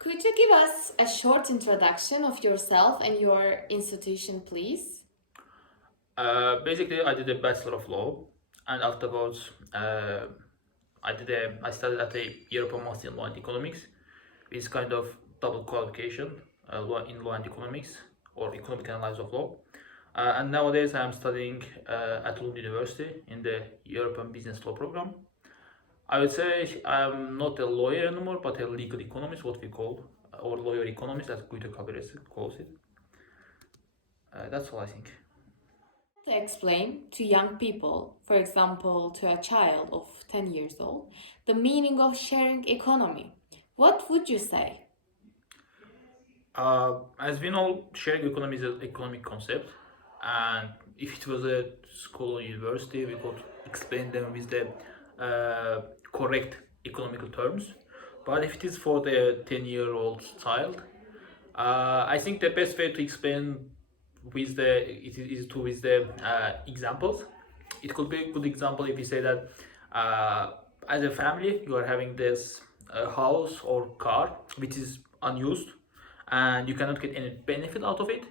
Could you give us a short introduction of yourself and your institution, please? Basically, I did a Bachelor of Law, and afterwards, I studied at a European Master in Law and Economics, which is kind of double qualification, law in Law and Economics or Economic Analysis of Law. And nowadays, I am studying at Lund University in the European Business Law program. I would say I'm not a lawyer anymore, but a legal economist, what we call, or lawyer economist, as Guido Cabaresi calls it. That's all I think. To explain to young people, for example, to a child of 10 years old, the meaning of sharing economy, what would you say? As we know, sharing economy is an economic concept, and if it was a school or university, we could explain them with the correct economical terms. But if it is for the 10-year-old child, I think the best way to explain is to with the examples. It could be a good example if you say that as a family you are having this house or car which is unused and you cannot get any benefit out of it.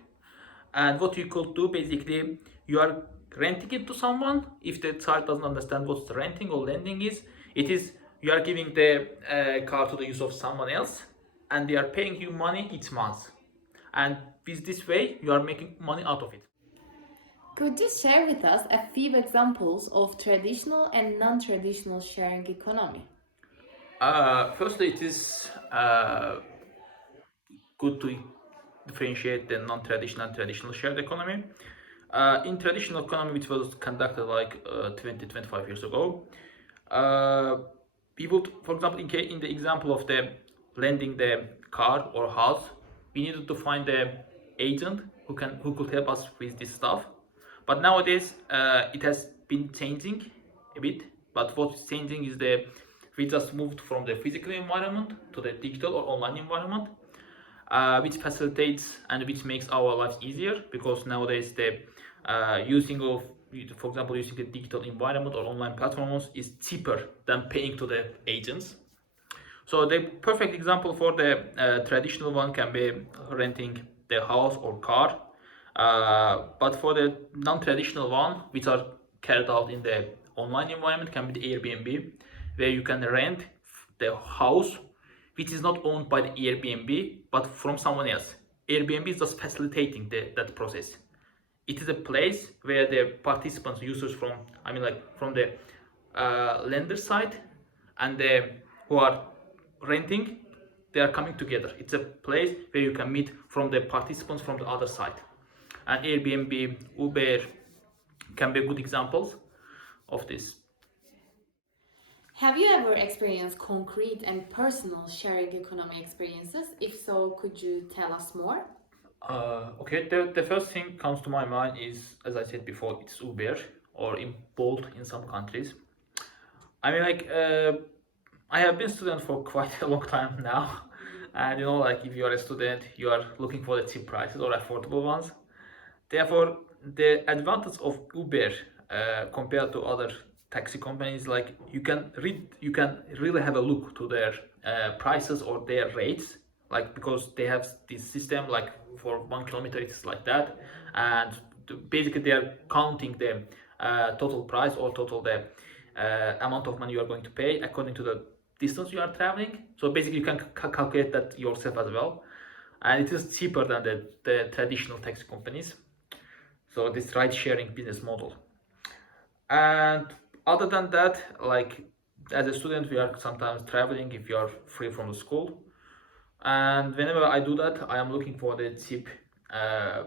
And what you could do basically, you are renting it to someone. If the child doesn't understand what renting or lending is, it is you are giving the car to the use of someone else, and they are paying you money each month. And with this way, you are making money out of it. Could you share with us a few examples of traditional and non-traditional sharing economy? Firstly, it is good to differentiate the non-traditional and traditional shared economy. In traditional economy, which was conducted like 20, 25 years ago, uh, we would, for example, in the example of the lending the car or house, we needed to find the agent who could help us with this stuff. But nowadays, it has been changing a bit. But what's changing is we just moved from the physical environment to the digital or online environment, which facilitates and which makes our lives easier because nowadays the using of, for example, using the digital environment or online platforms is cheaper than paying to the agents. So the perfect example for the traditional one can be renting the house or car. But for the non-traditional one, which are carried out in the online environment, can be the Airbnb, where you can rent the house, which is not owned by the Airbnb, but from someone else. Airbnb is just facilitating that process. It is a place where the participants, users from, I mean, like from the lender side and the who are renting, they are coming together. It's a place where you can meet from the participants from the other side. And Airbnb, Uber can be good examples of this. Have you ever experienced concrete and personal sharing economy experiences? If so, could you tell us more? Okay, the first thing comes to my mind is, as I said before, it's Uber or in Bolt in some countries. I mean, like, I have been student for quite a long time now, and like if you are a student, you are looking for the cheap prices or affordable ones. Therefore, the advantage of Uber compared to other taxi companies, like you can really have a look to their prices or their rates, like because they have this system, like for 1 kilometer it's like that, and basically they are counting the total price or total the amount of money you are going to pay according to the distance you are traveling. So basically, you can calculate that yourself as well, and it is cheaper than the traditional taxi companies. So this ride sharing business model. And other than that, like as a student, we are sometimes traveling if you are free from the school. And whenever I do that, I am looking for the cheap uh,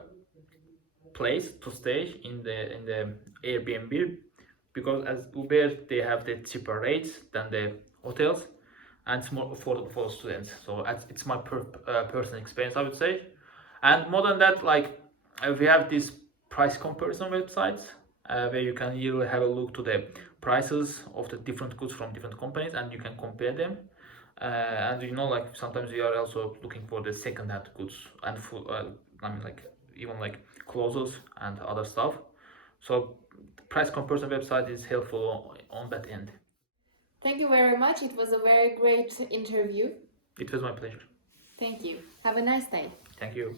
place to stay in the Airbnb, because as Uber they have the cheaper rates than the hotels, and it's more affordable for students. So it's my personal experience, I would say. And more than that, like we have these price comparison websites where you can really have a look to the prices of the different goods from different companies, and you can compare them. And like sometimes we are also looking for the second-hand goods and full, I mean, like even like clothes and other stuff. So price comparison website is helpful on that end. Thank you very much. It was a very great interview. It was my pleasure. Thank you. Have a nice day. Thank you.